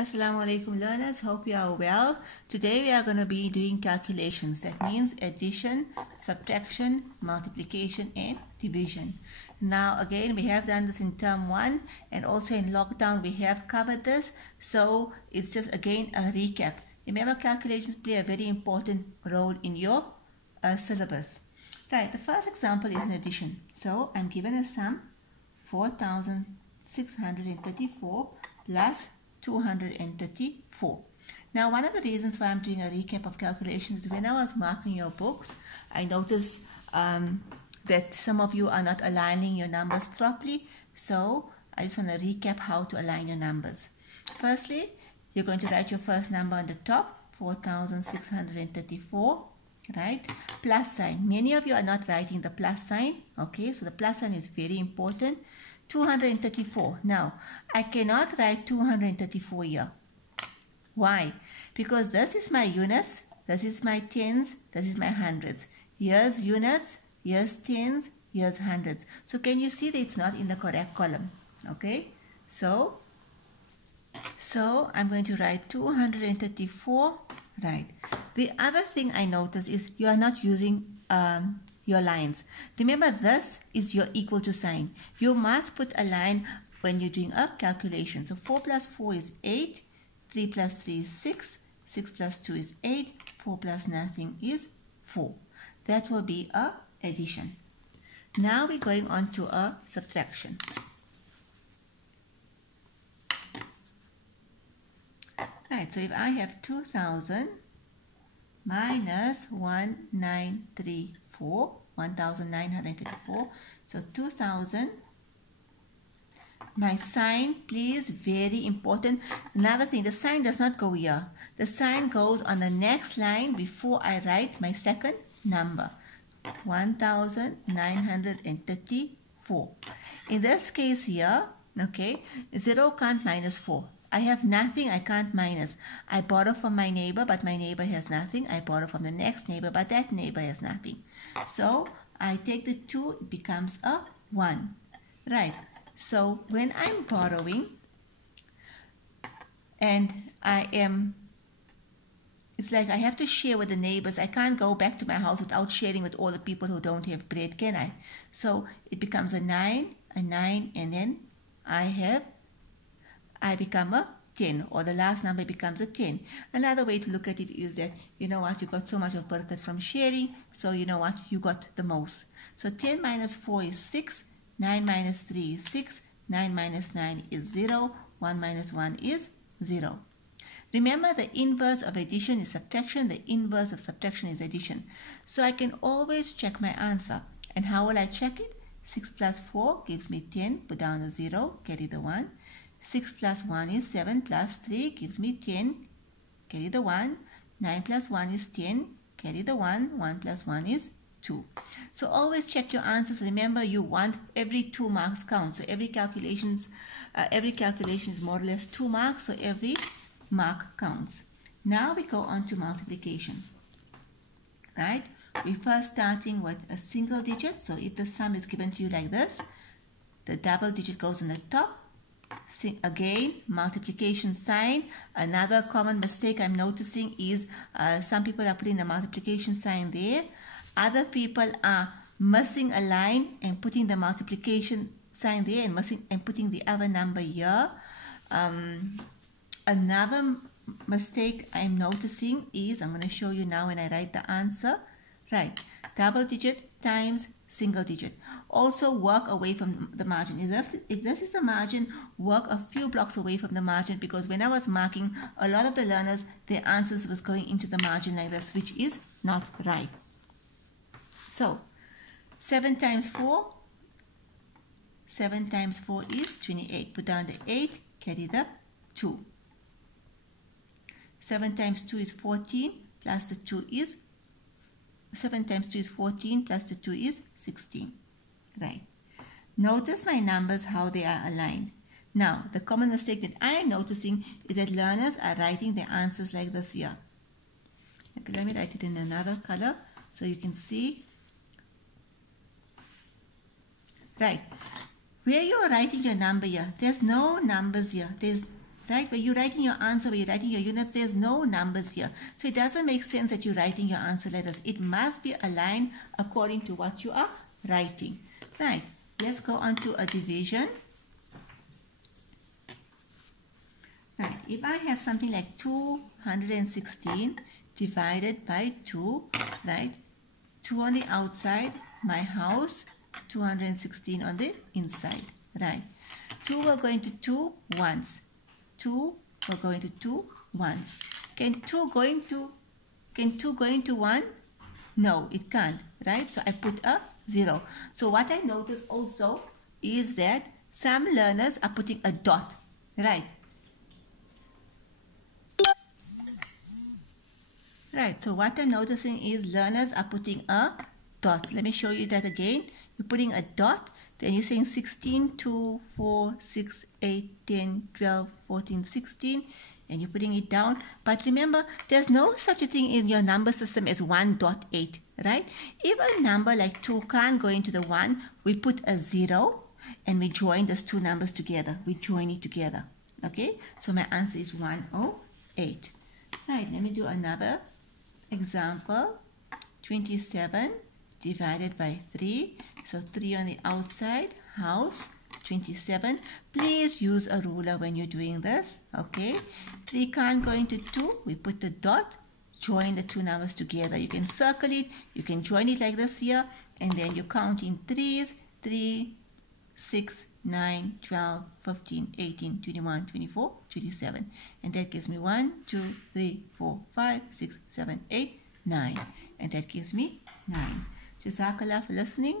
Assalamu alaikum learners, hope you are well. Today we are going to be doing calculations. That means addition, subtraction, multiplication and division. Now again we have done this in term 1 and also in lockdown we have covered this. So it's just again a recap. Remember, calculations play a very important role in your syllabus. Right, the first example is an addition. So I'm given a sum 4,634 plus 234. Now, one of the reasons why I'm doing a recap of calculations is when I was marking your books, I noticed that some of you are not aligning your numbers properly. So I just want to recap how to align your numbers. Firstly, you're going to write your first number on the top, 4,634, right? Plus sign. Many of you are not writing the plus sign. Okay, so the plus sign is very important. 234. Now, I cannot write 234 here. Why? Because this is my units, this is my tens, this is my hundreds. Here's units, here's tens, here's hundreds. So can you see that it's not in the correct column? Okay, so I'm going to write 234, right? The other thing I notice is you are not using your lines. Remember, this is your equal to sign. You must put a line when you're doing a calculation. So 4 plus 4 is 8, 3 plus 3 is 6, 6 plus 2 is 8, 4 plus nothing is 4. That will be a addition. Now we're going on to a subtraction. Right, so if I have 2,000 minus 1934, 1934, so 2000, my sign, please, very important. Another thing, the sign does not go here. The sign goes on the next line before I write my second number, 1934. In this case here, okay, 0 can't minus 4. I have nothing, I can't minus. I borrow from my neighbor, but my neighbor has nothing. I borrow from the next neighbor, but that neighbor has nothing. So I take the 2, it becomes a 1. Right. So when I'm borrowing and it's like I have to share with the neighbors. I can't go back to my house without sharing with all the people who don't have bread, can I? So it becomes a 9, and then I become a 10, or the last number becomes a 10. Another way to look at it is that, you know what, you got so much of barakat from sharing, so you know what, you got the most. So 10 minus 4 is 6, 9 minus 3 is 6, 9 minus 9 is 0, 1 minus 1 is 0. Remember, the inverse of addition is subtraction, the inverse of subtraction is addition. So I can always check my answer. And how will I check it? 6 plus 4 gives me 10, put down a 0, carry the 1. 6 plus 1 is 7 plus 3 gives me 10, carry the 1. 9 plus 1 is 10, carry the 1. 1 plus 1 is 2. So always check your answers. Remember, you want every 2 marks count. So every calculation is more or less 2 marks, so every mark counts. Now we go on to multiplication. Right? We're first starting with a single digit. So if the sum is given to you like this, the double digit goes on the top. Again, multiplication sign. Another common mistake I'm noticing is some people are putting the multiplication sign there. Other people are missing a line and putting the multiplication sign there and putting the other number here. Another mistake I'm noticing is, I'm going to show you now when I write the answer. Right, double digit times single digit. Also work away from the margin. If this is the margin, work a few blocks away from the margin, because when I was marking, a lot of the learners, their answers was going into the margin like this, which is not right. So 7 times 4 is 28. Put down the 8, carry the 2. 7 times 2 is 14, plus the 2 is 7 times 2 is 14, plus the 2 is 16. Right. Notice my numbers, how they are aligned. Now, the common mistake that I am noticing is that learners are writing their answers like this here. Okay, let me write it in another color so you can see. Right. Where you are writing your number here, there's no numbers here. right? Where you're writing your answer, where you're writing your units, there's no numbers here. So it doesn't make sense that you're writing your answer letters. It must be aligned according to what you are writing. Right, let's go on to a division. Right, if I have something like 216 divided by 2, right? 2 on the outside, my house, 216 on the inside, right? 2 we're going to 2 once. 2 we're going to 2 once. Can 2 go into 1? No, it can't, right? So I put a 0. So what I notice also is that some learners are putting a dot, right? Right, so what I'm noticing is learners are putting a dot. Let me show you that again. You're putting a dot, then you're saying 16, 2, 4, 6, 8, 10, 12, 14, 16, and you're putting it down. But remember, there's no such a thing in your number system as 1.8, right? If a number like 2 can't go into the 1, we put a 0, and we join those two numbers together. We join it together, okay? So my answer is 108. Right, let me do another example. 27 divided by 3. So 3 on the outside, house, 27. Please use a ruler when you're doing this, okay? 3 can't go into 2. We put the dot, join the two numbers together. You can circle it, you can join it like this here, and then you count in 3s, 3, 6, 9, 12, 15, 18, 21, 24, 27. And that gives me 1, 2, 3, 4, 5, 6, 7, 8, 9. And that gives me 9. Jazakallah for listening.